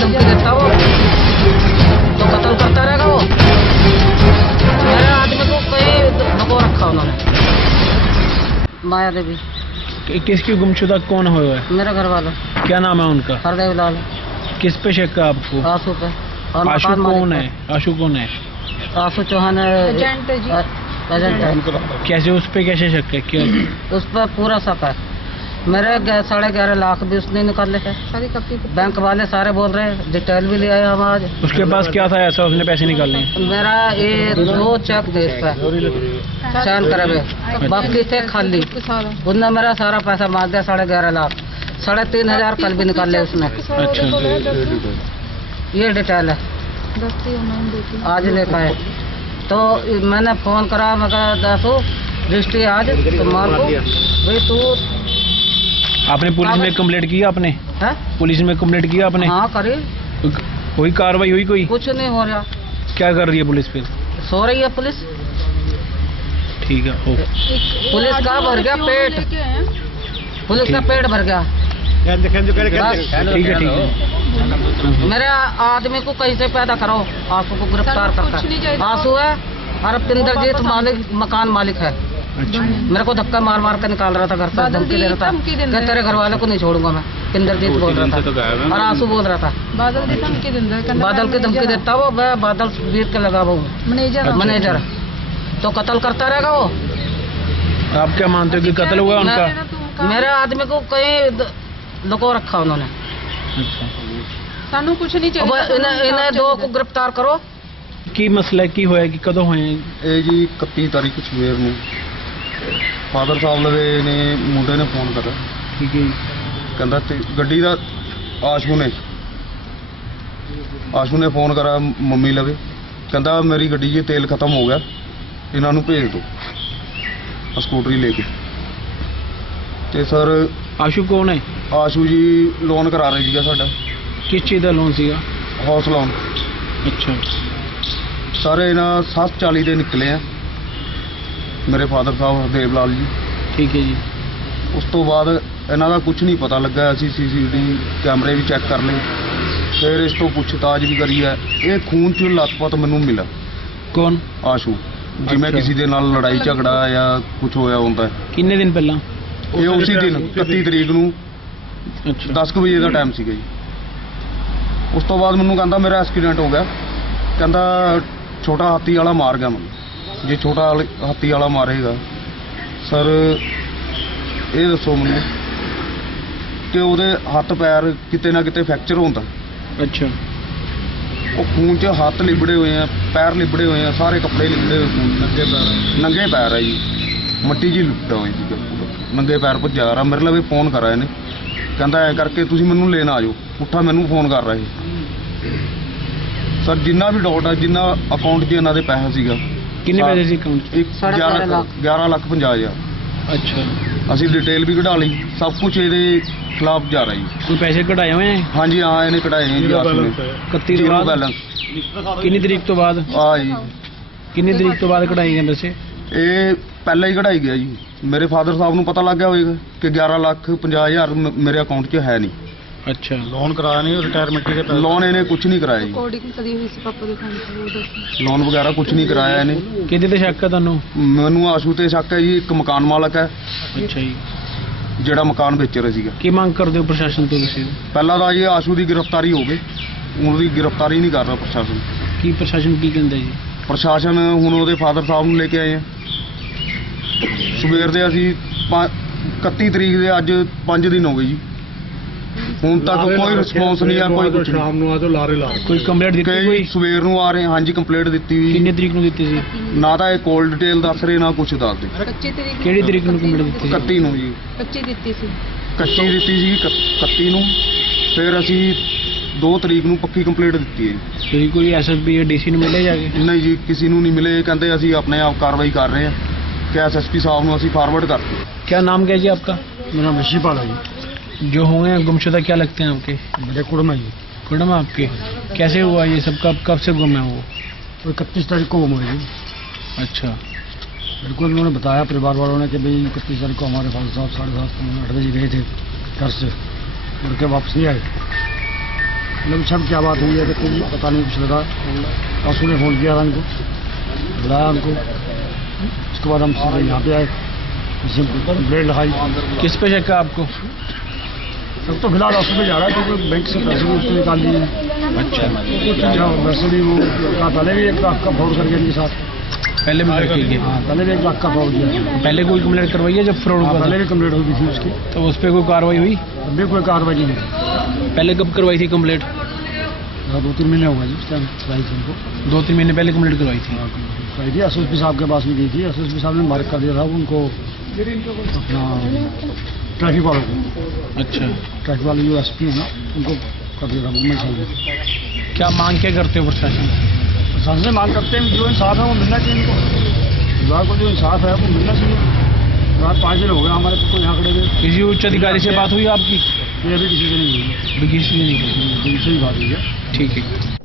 धमकी देता वो? तो करता रहेगा वो? मेरे आदमी तो को रखा उन्होंने माया देवी। किसकी गुमशुदा कौन हो है मेरा घर वाला क्या नाम है उनका? हरदेव लाल। किस पे शक है आपको? आशु पे। आशु कौन है? आशु कौन है? आशु चौहान है। कैसे उस पे कैसे शक है? क्या? उस पर पूरा शक है। मेरे साढ़े ग्यारह लाख भी उसने निकाले हैं बैंक वाले सारे बोल रहे हैं डिटेल भी ले आए हम आज। उसके पास क्या था ऐसा उसने पैसे निकाले मेरा ये दो चेक दे चैन करे हुए बाकी थे खाली। उसने मेरा सारा पैसा मार दिया साढ़े ग्यारह लाख। साढ़े तीन हज़ार कल भी निकाले उसने। अच्छा। ये डिटेल है। आज लेकर आए तो मैंने फ़ोन करा मैं कहा दासू रजिस्ट्री आज सोमवार को भाई तू आपने पुलिस में कंप्लेंट किया आपने? है? पुलिस में कंप्लेंट की आपने? हाँ करी। कोई कार्रवाई हुई कोई? कुछ नहीं हो रहा। क्या कर रही है पुलिस फिर? सो रही है पुलिस। ठीक है ओके। पुलिस का भर गया पेट। पुलिस का पेट भर गया। ठीक है ठीक है। मेरे आदमी को कहीं से पैदा करो। आँसू को गिरफ़्तार करता चाहिए। आँसू है। और पिंदरजीत मालिक मकान मालिक है। अच्छा। मेरे को धक्का मार मार कर निकाल रहा था घर से धमकी दे रहा था। तेरे घर वाले को नहीं छोड़ूँगा मैं इंद्रजीत बोल रहा था। तो और आँसू बोल रहा था। बादल की धमकी देता वो मैं बादल बीत के लगा हुआ मैनेजर मैनेजर। तो कत्ल करता रहेगा वो? आप क्या मानते हो कि कत्ल हुआ उनका? मेरे आदमी को कहीं लुको रखा उन्होंने। अच्छा। सानू कुछ नहीं चाहिए इन्हें दो को गिरफ़्तार करो। की मसला की होया कि कदों होए जी इकती तारीख कुछ हुए मेरे ਫਾਦਰ ਸਾਹਿਬ ਲਵੇ ਨੇ ਮੁੰਡੇ ਨੇ ਫੋਨ ਕਰਿਆ। ਠੀਕ ਹੈ ਜੀ। ਕਹਿੰਦਾ ਤੇ ਗੱਡੀ ਦਾ ਆਸ਼ੂ ਨੇ। ਆਸ਼ੂ ਨੇ ਫੋਨ ਕਰਾ ਮੰਮੀ ਲਵੇ। ਕਹਿੰਦਾ ਮੇਰੀ ਗੱਡੀ 'ਚ ਤੇਲ ਖਤਮ ਹੋ ਗਿਆ ਇਹਨਾਂ ਨੂੰ ਭੇਜ ਦਿਓ। ਸਕੂਟਰੀ ਲੈ ਕੇ। ਤੇ ਸਰ ਆਸ਼ੂ ਕੌਣ ਹੈ? ਆਸ਼ੂ ਜੀ ਲੋਨ ਕਰਾ ਰਹੇ ਸੀਗਾ ਸਾਡਾ। ਕਿਸ ਚੀਜ਼ ਦਾ ਲੋਨ ਸੀਗਾ? ਹਾਊਸ ਲੋਨ ਅੱਛਾ। ਸਾਰੇ ਇਹਨਾਂ 740 ਦੇ ਨਿਕਲੇ ਆ। ਮੇਰੇ ਫਾਦਰ ਸਾਹਿਬ ਹਰਦੇਵ ਲਾਲ ਜੀ। ਠੀਕ ਹੈ ਜੀ। ਉਸ ਤੋਂ ਬਾਅਦ ਇਹਨਾਂ ਦਾ ਕੁਝ ਨਹੀਂ ਪਤਾ ਲੱਗਾ ਅਸੀਂ ਸੀਸੀਟੀਵੀ ਕੈਮਰੇ ਵੀ ਚੈੱਕ ਕਰ ਲਏ। ਫਿਰ ਇਸ ਤੋਂ ਪੁੱਛਤਾਛ ਵੀ ਕਰੀ ਹੈ। ਇਹ ਖੂਨ ਚ ਲੱਤਪੱਤ ਮੈਨੂੰ ਮਿਲਾ ਕੌਣ? ਆਸ਼ੂ। ਜਿਵੇਂ। ਕਿਸੇ ਦੇ ਨਾਲ ਲੜਾਈ ਝਗੜਾ ਜਾਂ ਕੁਝ ਹੋਇਆ ਹੁੰਦਾ ਹੈ। ਕਿੰਨੇ ਦਿਨ ਪਹਿਲਾਂ? ਇਹ ਉਸੇ ਦਿਨ 31 ਤਰੀਕ ਨੂੰ ਅੱਛਾ। 10 ਕੁ ਵਜੇ ਦਾ ਟਾਈਮ ਸੀਗਾ ਜੀ। ਉਸ ਤੋਂ ਬਾਅਦ ਮੈਨੂੰ ਕਹਿੰਦਾ ਮੇਰਾ ਐਕਸੀਡੈਂਟ ਹੋ ਗਿਆ। ਕਹਿੰਦਾ ਛੋਟਾ ਹਾਥੀ ਵਾਲਾ ਮਾਰ ਗਿਆ ਮੈਨੂੰ। ਜੇ ਛੋਟਾ ਵਾਲੇ- ਹਾਥੀ ਵਾਲਾ ਮਾਰੇਗਾ। ਸਰ ਇਹ ਦੱਸੋ ਮੈਨੂੰ ਕਿ ਉਹਦੇ ਹੱਥ ਪੈਰ ਕਿਤੇ ਨਾ ਕਿਤੇ ਫ੍ਰੈਕਚਰ ਹੁੰਦਾ। ਅੱਛਾ। ਉਹ ਖੂਨ 'ਚ ਹੱਥ ਲਿਬੜੇ ਹੋਏ ਆ ਪੈਰ ਲਿਬੜੇ ਹੋਏ ਆ ਸਾਰੇ ਕੱਪੜੇ ਲਿਬੜੇ ਹੋਏ ਖੂਨ 'ਚ। ਨੰਗੇ ਪੈਰ ਨੰਗੇ ਪੈਰ ਆ ਜੀ। ਮੱਟੀ 'ਚ ਹੀ ਲਿਬੜਾ ਹੋਇਆ ਜੀ ਨੰਗੇ ਪੈਰ ਭੱਜਾ ਰਿਹਾ ਮੇਰੇ ਲਵੇ ਫੋਨ ਕਰਾ ਇਹਨੇ ਕਹਿੰਦਾ ਐ ਕਰਕੇ ਤੁਸੀਂ ਮੈਨੂੰ ਲੈਣ ਆ ਜਾਓ। ਪੁੱਠਾ ਮੈਨੂੰ ਫੋਨ ਕਰ ਰਿਹਾ। ਸੀ ਸਰ ਜਿੰਨਾ ਵੀ ਡਾਟ ਆ ਜਿੰਨਾ ਅਕਾਊਂਟ 'ਚ ਇਹਨਾਂ ਦੇ ਪੈਸਾ ਸੀਗਾ ਕਿੰਨੇ ਪੈਸੇ ਸੀ ਅਕਾਊਂਟ ਸਾਢੇ 11 ਗਿਆਰਾਂ ਲੱਖ। 11 ਲੱਖ 50 ਹਜ਼ਾਰ। ਅੱਛਾ। ਅਸੀਂ ਡਿਟੇਲ ਵੀ ਕਢਾ ਲਈ ਸਭ ਕੁਝ ਇਹਦੇ ਖਿਲਾਫ ਜਾ ਰਿਹਾ। ਜੀ ਕੋਈ ਪੈਸੇ ਕਢਾਏ ਹੋਏ ਹੈ ਹਾਂਜੀ ਹਾਂ ਇਹਨੇ ਕਢਾਏ ਨੇ ਜੀ ਆਸੂ ਨੇ। 31 ਤੋਂ ਜ਼ੀਰੋ ਬਾਅਦ? ਬੈਲੈਂਸ ਕਿੰਨੀ ਤਰੀਕ ਤੋਂ ਬਾਅਦ? ਆ ਜੀ। ਕਿੰਨੀ ਤਰੀਕ ਤੋਂ ਬਾਅਦ ਕਢਾਈ ਗਏ ਪੈਸੇ ਇਹ ਪਹਿਲਾਂ ਹੀ ਕਢਾਈ ਗਿਆ ਜੀ। ਮੇਰੇ ਫਾਦਰ ਸਾਹਿਬ ਨੂੰ ਪਤਾ ਲੱਗ ਗਿਆ ਹੋਵੇਗਾ ਕਿ 11 ਲੱਖ 50 ਹਜ਼ਾਰ ਮ- ਮੇਰੇ ਅਕਾਊਂਟ 'ਚ ਹੈ ਨਹੀਂ। ਅੱਛਾ। ਲੋਨ ਕਰਾਇਆ ਨਹੀਂ ਰਿਟਾਇਰਮੈਂਟ ਦੇ ਪੈਸੇ ਲੋਨ ਇਹਨੇ ਕੁਝ ਨਹੀਂ ਕਰਾਇਆ ਜੀ। ਰਿਕਾਰਡਿੰਗ ਕਰੀ ਹੋਈ ਸੀ ਪਾਪਾ ਦੇ ਫੋਨ ਤੇ ਲੋਨ ਵਗੈਰਾ ਕੁਝ ਨਹੀਂ ਕਰਾਇਆ ਇਹਨੇ। ਕਿਹਦੇ ਤੇ ਸ਼ੱਕ ਹੈ ਤੁਹਾਨੂੰ? ਮੈਨੂੰ ਆਸ਼ੂ ਤੇ ਸ਼ੱਕ ਹੈ ਜੀ ਇੱਕ ਮਕਾਨ ਮਾਲਕ ਹੈ। ਅੱਛਾ ਜੀ। ਜਿਹੜਾ ਮਕਾਨ ਵੇਚ ਰਿਹਾ ਸੀਗਾ। ਕੀ ਮੰਗ ਕਰਦੇ ਹੋ ਪ੍ਰਸ਼ਾਸਨ ਤੋਂ ਤੁਸੀਂ? ਪਹਿਲਾਂ ਤਾਂ ਇਹ ਆਸ਼ੂ ਦੀ ਗ੍ਰਿਫਤਾਰੀ ਹੋਵੇ ਉਹਦੀ ਗ੍ਰਿਫਤਾਰੀ ਨਹੀਂ ਕਰ ਰਿਹਾ ਪ੍ਰਸ਼ਾਸਨ। ਕੀ ਪ੍ਰਸ਼ਾਸਨ ਕੀ ਕਹਿੰਦਾ ਜੀ? ਪ੍ਰਸ਼ਾਸਨ ਹੁਣ ਉਹਦੇ ਫਾਦਰ ਸਾਹਿਬ ਨੂੰ ਲੈ ਕੇ ਆਏ ਆ। ਸਵੇਰ ਦੇ ਅਸੀਂ ਪੰ- 31 ਤਰੀਕ ਦੇ ਅੱਜ 5 ਦਿਨ ਹੋ ਗਏ ਜੀ। ਹੁਣ ਤੱਕ ਕੋਈ ਰਿਸਪੌਂਸ ਨਹੀਂ ਆ ਕੋਈ ਕੁਝ ਸ਼ਾਮ ਨੂੰ ਆ ਜਾਓ ਲਾਰੇ ਲਾ ਕੋਈ ਕੰਪਲੇਂਟ ਦਿੱਤੀ ਕੋਈ ਕਈ? ਸਵੇਰ ਨੂੰ ਆ ਰਹੇ ਹਾਂਜੀ ਕੰਪਲੀਟ ਦਿੱਤੀ ਕਿੰਨੇ ਤਰੀਕ ਨੂੰ ਦਿੱਤੀ ਸੀ? ਨਾ ਤਾਂ ਇਹ ਕੋਲ ਡਿਟੇਲ ਦੱਸ ਰਹੇ ਨਾ ਕੁਝ ਦੱਸਦੇ 25 ਕਿਹੜੀ ਤਰੀਕ ਨੂੰ ਕੰਪਲੇਂਟ ਦਿੱਤੀ ਸੀ? 31 ਨੂੰ ਜੀ। 25 ਦਿੱਤੀ ਸੀ। ਕੱਚੀ ਦਿੱਤੀ ਸੀ 31 ਨੂੰ। ਫਿਰ ਅਸੀਂ 2 ਤਰੀਕ ਨੂੰ ਪੱਕੀ ਕੰਪਲੀਟ ਦਿੱਤੀ ਹੈ। ਜੀ। ਕੋਈ ਐਸਐਸਪੀ ਜਾਂ ਡੀਸੀ ਨੂੰ ਮਿਲੇ ਜਾ ਨਹੀਂ ਜੀ ਕਿਸੇ ਨੂੰ ਨਹੀਂ ਮਿਲੇ। ਕਹਿੰਦੇ ਅਸੀਂ ਆਪਣੇ ਆਪ ਕਾਰਵਾਈ ਕਰ ਰਹੇ ਹਾਂ। ਕਿ ਐਸਐਸਪੀ ਸਾਹਿਬ ਨੂੰ ਅਸੀਂ ਫਾਰਵਰਡ ਕਰ ਕੀ ਨਾਮ ਕਿਹਾ ਜੀ ਆਪਕਾ? ਮੇਰਾ ਮਸ਼ੀਪਾਲ ਹੈ ਜੀ। जो हुए हैं गुमशुदा क्या लगते हैं आपके? बड़े कुड़मा जी। कुड़मा आपके। कैसे हुआ ये सब? कब कब से गुम है वो? तो इकतीस तारीख को गुम जी अच्छा। बिल्कुल उन्होंने बताया परिवार वालों ने कि भाई इकतीस तारीख को हमारे फादर साहब साढ़े सात आठ बजे गए थे घर से। घर के वापस नहीं आए। मतलब सब क्या बात हुई है कि तुम पता नहीं कुछ लगा। कासू ने फ़ोन किया था इनको। बुलाया उनको। उसके बाद हम यहाँ पे आए। कंप्लेट लगाई किस पे शक है आपको? सब तो फ़िलहाल हॉस्पिटल जा रहा है क्योंकि बैंक से पैसे भी उसने निकाल लिए। अच्छा। जो वैसे भी वो पहले भी एक लाख का फ्रॉड कर गया इनके साथ। पहले भी लड़की के? हाँ पहले भी एक लाख का फ्रॉड किया। पहले कोई कंप्लेंट करवाई है जब फ्रॉड हाँ, हुआ पहले भी कंप्लेंट हुई थी उसकी। तो उस पर कोई कार्रवाई हुई? अब भी कोई कार्रवाई नहीं। हुई पहले कब करवाई थी कंप्लेंट हाँ, दो तीन महीने हो गए जी उस टाइम कराई थी उनको दो तीन महीने पहले कंप्लेंट करवाई थी? हाँ, कराई थी एस साहब के पास भी गई थी एस साहब ने मार्क कर दिया था उनको अपना ट्रैफ़िक वालों को। अच्छा। ट्रैफ़िक वाले जो एस पी है ना उनको गवर्नमेंट साहब क्या मांग क्या करते हो प्रशासन? प्रशासन से मांग करते हैं जो इंसाफ है वो मिलना चाहिए इनको। विभाग को जो इंसाफ है वो मिलना चाहिए। रात पाँच दिन हो गया हमारे को यहाँ खड़े हुए। किसी उच्च अधिकारी से बात हुई आपकी? ये अभी किसी से नहीं हुई। किसी से नहीं हुई। जिनसे ही बात हुई है। ठीक है।